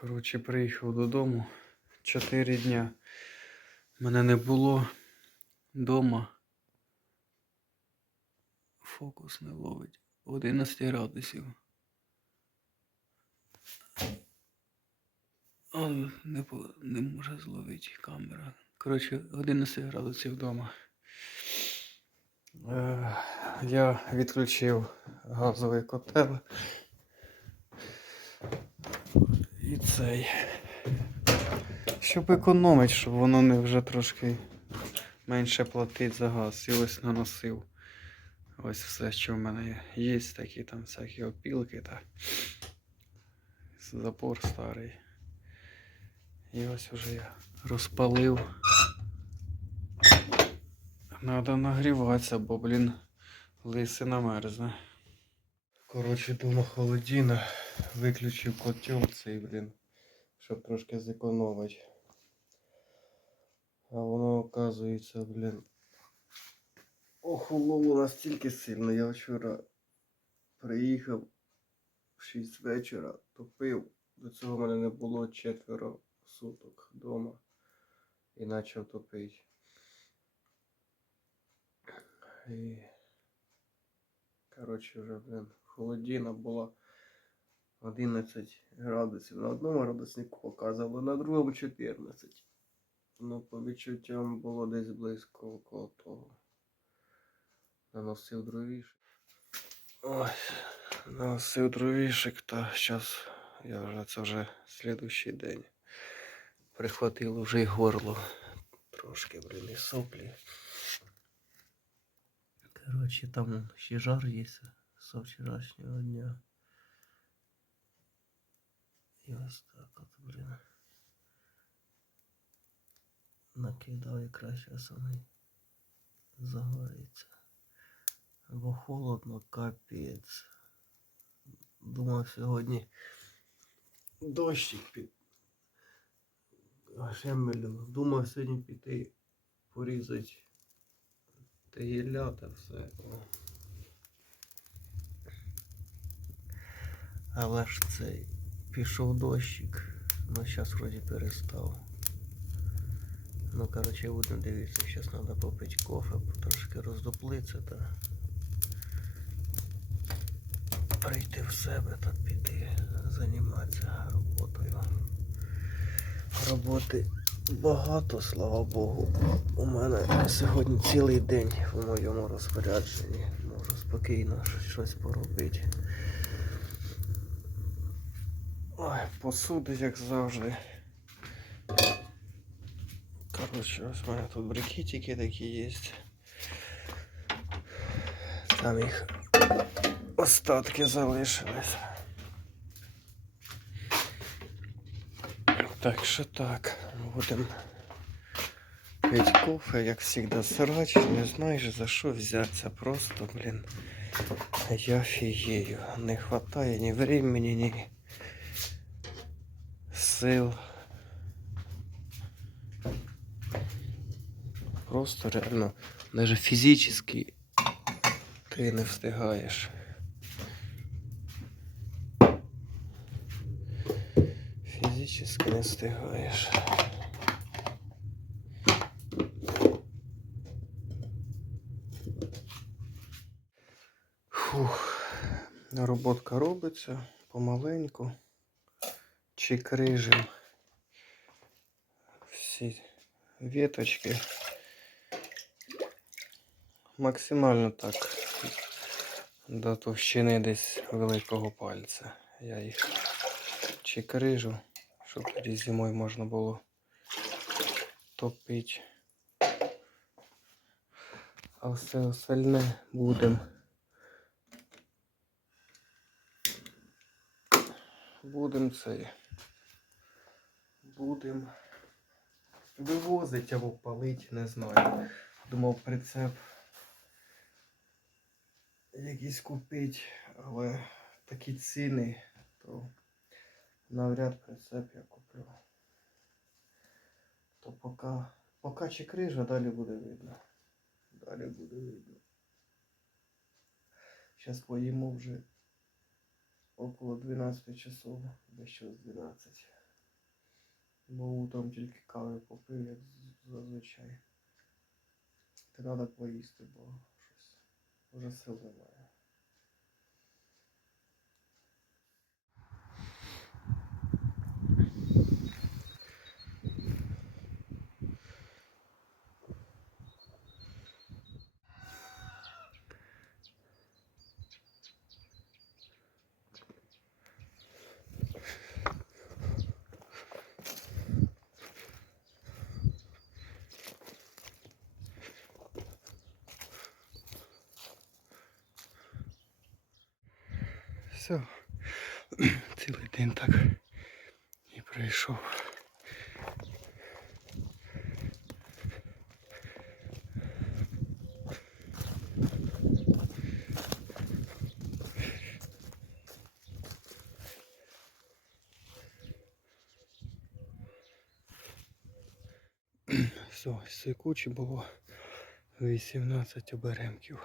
Коротше, приїхав додому. Чотири дня. Мене не було вдома. Фокус не ловить. 11 градусів. О, не, не може зловити камера. Коротше, 11 градусів вдома. Е, я відключив газовий котел. І цей. Щоб економити, щоб воно не вже трошки менше платить за газ. І ось наносив. Ось все, що в мене є, такі там всякі опілки та запор старий. І ось уже я розпалив. Надо нагріватися, бо, блін, лисина мерзне. Коротше, дома холодіна. Виключив котел цей, блін, щоб трошки зекономити. А воно, оказується, блін. Охололо настільки сильно. Я вчора приїхав в 6 вечора, топив. До цього в мене не було четверо суток вдома. І почав топити. І... Коротше, вже, блін, холодіна була 11 градусів. На одному градуснику показувало, на другому 14. Ну, по відчуттям було десь близько около того. Наносив дровішек. Ось, наносив дровішек, та зараз я вже це вже слідущий день. Прихватило вже й горло. Трошки, блін, і соплі. Коротше, там ще жар є з вчорашнього дня. І ось так от, блін. Накидав якраз зараз вони загориться. Бо холодно, капець. Думав сьогодні дощик під Шемелю. Думав сьогодні піти порізати та гілля все. Але ж цей пішов дощик. Ну зараз вроді перестав. Ну короче будемо дивитися, зараз треба попити кофе, трошки роздоплитися та прийти в себе та піти займатися роботою. Роботи багато, слава Богу. У мене сьогодні цілий день в моєму розпорядженні. Можу спокійно щось- поробити. Ой, посуди, як завжди. Коротше, ось у мене тут брикетики такі є. Там їх остатки залишились. Так що так, будемо пити кофе, як завжди, срач, не знаєш за що взятися. Просто, блін, я фігею. Не хватає ні времени, ні сил. Просто реально, навіть фізично ти не встигаєш. Фізично не встигаєш. Фух. Роботка робиться помаленьку. Чи крижем. Всі веточки. Максимально так до товщини десь великого пальця. Я їх чекрижу, щоб тоді зимою можна було топити. А все остальне будем. Будем цей. Будем вивозити або палити, не знаю. Думав прицеп якийсь купити, але такі ціни, то навряд прицеп я куплю. То поки, поки чи крижа, далі буде видно. Далі буде видно. Зараз поїмо вже около 12 часов, десь щось 12. Бо утром тільки кави попив, як зазвичай. Треба поїсти, бо щось вже сил немає. Все. Цілий день так і пройшов. Все, з було 18 оберемків.